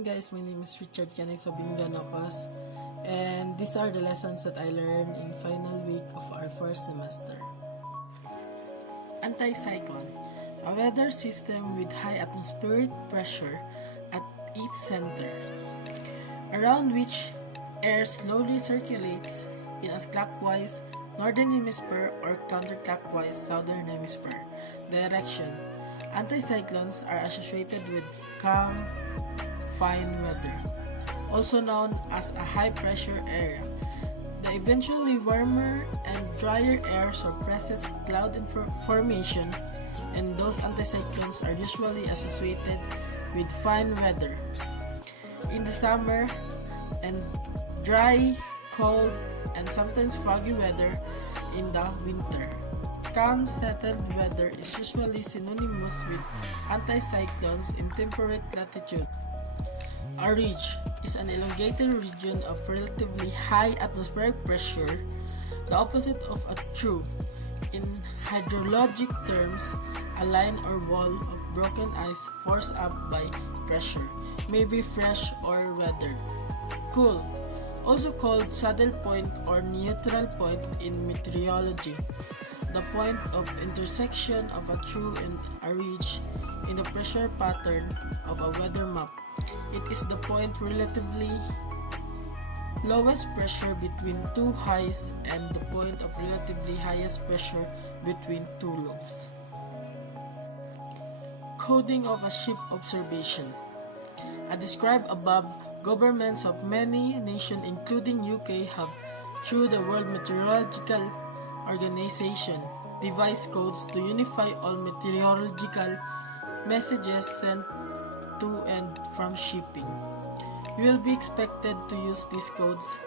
morning guys, my name is Richard Canay Sabinganocos, and these are the lessons that I learned in final week of our first semester. Anticyclone, a weather system with high atmospheric pressure at its center, around which air slowly circulates in a clockwise northern hemisphere or counterclockwise southern hemisphere direction. Anticyclones are associated with calm, fine weather, also known as a high-pressure area. The eventually warmer and drier air suppresses cloud formation, and those anticyclones are usually associated with fine weather in the summer and dry, cold, and sometimes foggy weather in the winter. Calm, settled weather is usually synonymous with anticyclones in temperate latitude. A ridge is an elongated region of relatively high atmospheric pressure, the opposite of a trough. In hydrologic terms, a line or wall of broken ice forced up by pressure, may be fresh or weathered. Cool, also called saddle point or neutral point in meteorology, the point of intersection of a trough and a ridge in the pressure pattern of a weather map. It is the point relatively lowest pressure between two highs and the point of relatively highest pressure between two lows. Coding of a ship observation. As described above, governments of many nations including UK have, through the World Meteorological Organization, devised codes to unify all meteorological messages sent to and from shipping. You will be expected to use these codes.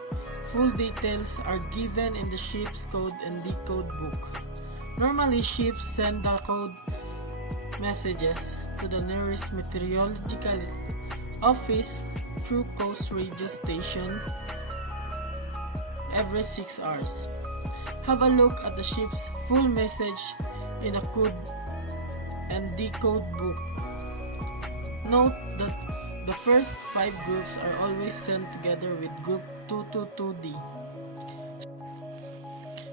Full details are given in the ship's code and decode book. Normally, ships send the code messages to the nearest meteorological office through coast radio station every 6 hours. Have a look at the ship's full message in the code and decode book. Note that the first 5 groups are always sent together with group 222D.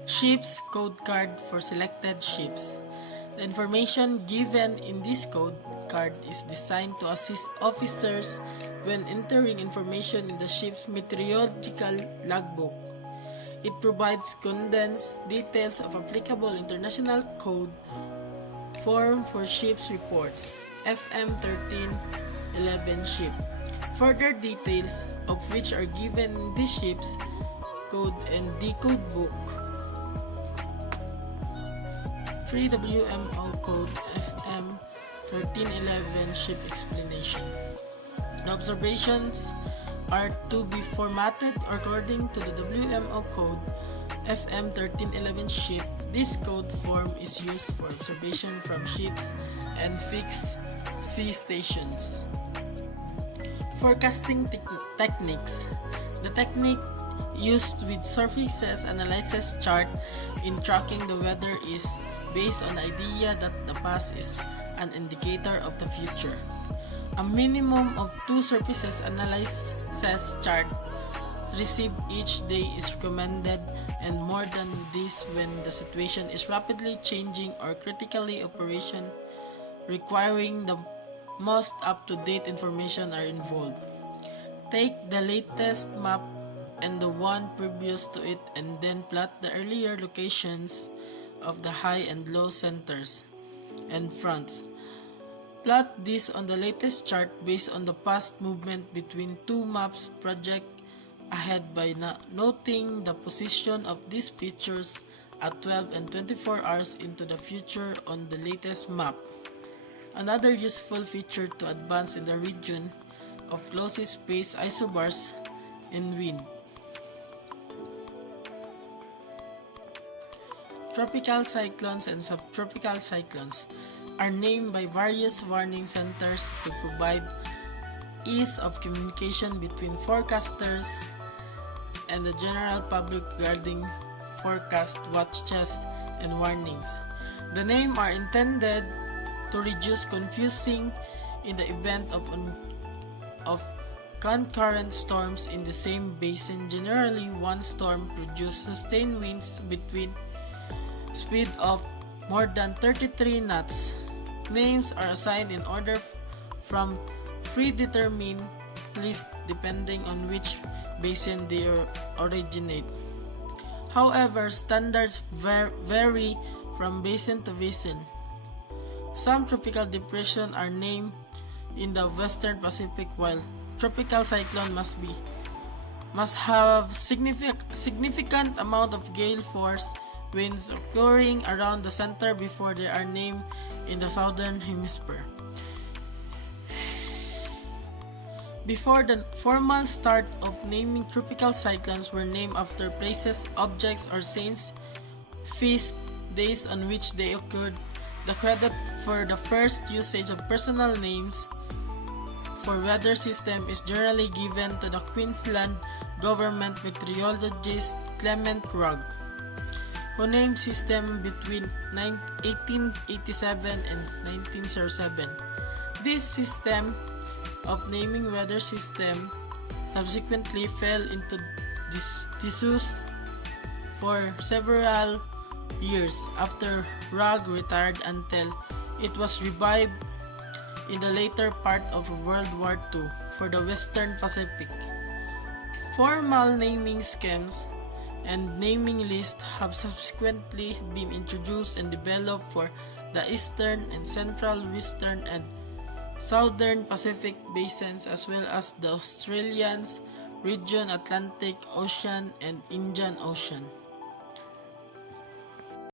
Ship's code card for selected ships. The information given in this code card is designed to assist officers when entering information in the ship's meteorological logbook. It provides condensed details of applicable international code form for ships reports, FM 1311 ship. Further details of which are given in this ship's code and decode book. 3 WMO code FM 1311 ship explanation. The observations are to be formatted according to the WMO code FM 1311 ship. This code form is used for observation from ships and fixed sea stations. Forecasting techniques. The technique used with surfaces analysis chart in tracking the weather is based on the idea that the past is an indicator of the future. A minimum of 2 surfaces analysis chart received each day is recommended, and more than this when the situation is rapidly changing or critically operation requiring the most up-to-date information are involved. Take the latest map and the one previous to it and then plot the earlier locations of the high and low centers and fronts. Plot this on the latest chart based on the past movement between 2 maps. Project ahead by noting the position of these features at 12 and 24 hours into the future on the latest map. Another useful feature to advance in the region of closest space isobars and wind. Tropical cyclones and subtropical cyclones are named by various warning centers to provide ease of communication between forecasters and the general public regarding forecast watches and warnings. The names are intended to reduce confusing in the event of concurrent storms in the same basin. Generally, one storm produces sustained winds between speed of more than 33 knots. Names are assigned in order from predetermined list depending on which basin they originate. However, standards vary from basin to basin. Some tropical depressions are named in the Western Pacific, while tropical cyclone must have significant amount of gale force winds occurring around the center before they are named in the southern hemisphere. Before the formal start of naming, tropical cyclones were named after places, objects, or saints' feast days on which they occurred. The credit for the first usage of personal names for weather system is generally given to the Queensland government meteorologist Clement Rugg, who named system between 1887 and 1907. This system of naming weather system subsequently fell into disuse for several years after Rugg retired until it was revived in the later part of World War II for the Western Pacific. Formal naming schemes and naming lists have subsequently been introduced and developed for the Eastern and Central, Western, and Southern Pacific basins, as well as the Australian region, Atlantic Ocean, and Indian Ocean.